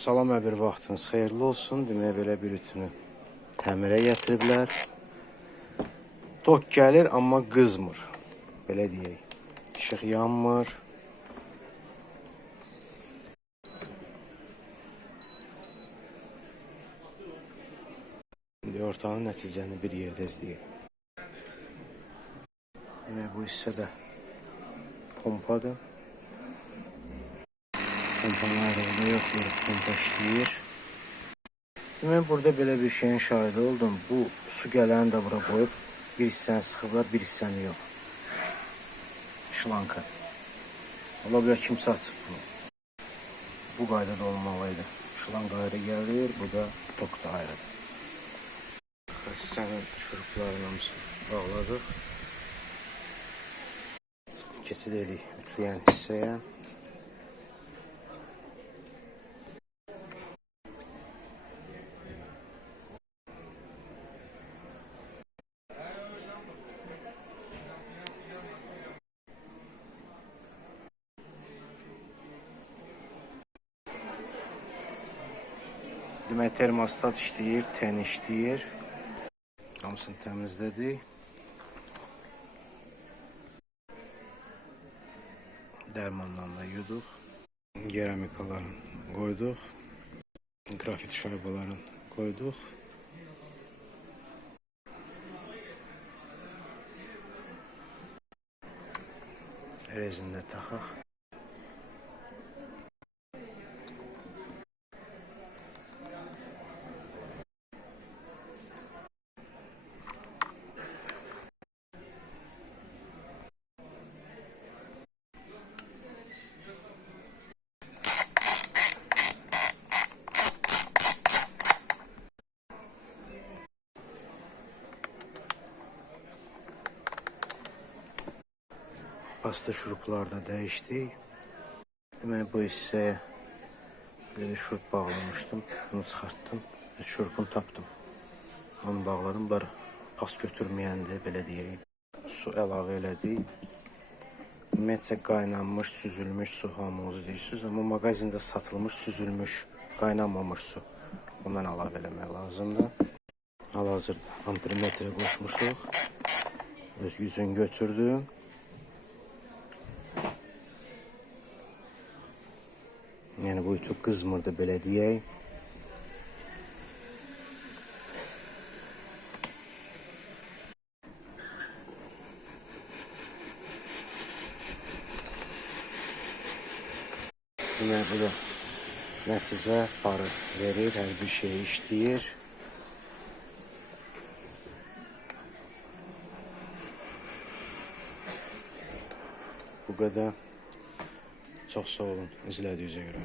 Salam, bir vaxtınız xeyirli olsun. Deməyə belə bir ütünü təmirə gətiriblər. Tok gəlir, amma qızmır. Belə deyək. İşıq yanmır. İndi ortanın nəticəni bir yerdə izləyək. Demək, bu hissə də pompadır. Pompanın ayrılığı yoxdur, pompa işləyir. Demək, burada belə bir şeyin şahidi oldum. Bu su gələni də bura qoyub, bir hissəni sıxıblar, bir hissəni yox. Şlanka. Ola bilər kimsə açıb bunu. Bu qaydada olmalıydı. Şlanka ayrı gəlir, bu da tok da ayrı. Hissənin şuruplarını hamısını bağladıq. Keçid eləyik ütləyən hissəyə. Demək, termostat işləyir, ten işləyir. Hamısını təmizlədik. Dərmandan da yuduq. Keramikaların qoyduq. Grafit şaybaların qoyduq. Rezində taxaq. Pasta şurupları da dəyişdik. Demək, bu hissəyə bir şurup bağlamışdım. Bunu çıxartdım. Şurupunu tapdım. Onu bağladım. Bunlar pas götürməyəndir, belə deyək. Su əlavə elədik. Ümumiyyətcə qaynanmış, süzülmüş su hamınız deyirsiniz. Amma mağazində satılmış, süzülmüş, qaynanmamış su. Bundan əlavə eləmək lazımdır. Hal-hazırda ampermetrə qoşmuşuq. Öz gücünü götürdüm. Yəni bu ütü qızmırdı, belə deyək. Demək, bu da nəticə parı verir, hər bir şey işləyir. Bu qədər. Çox sağ olun izlədiyinizə görə.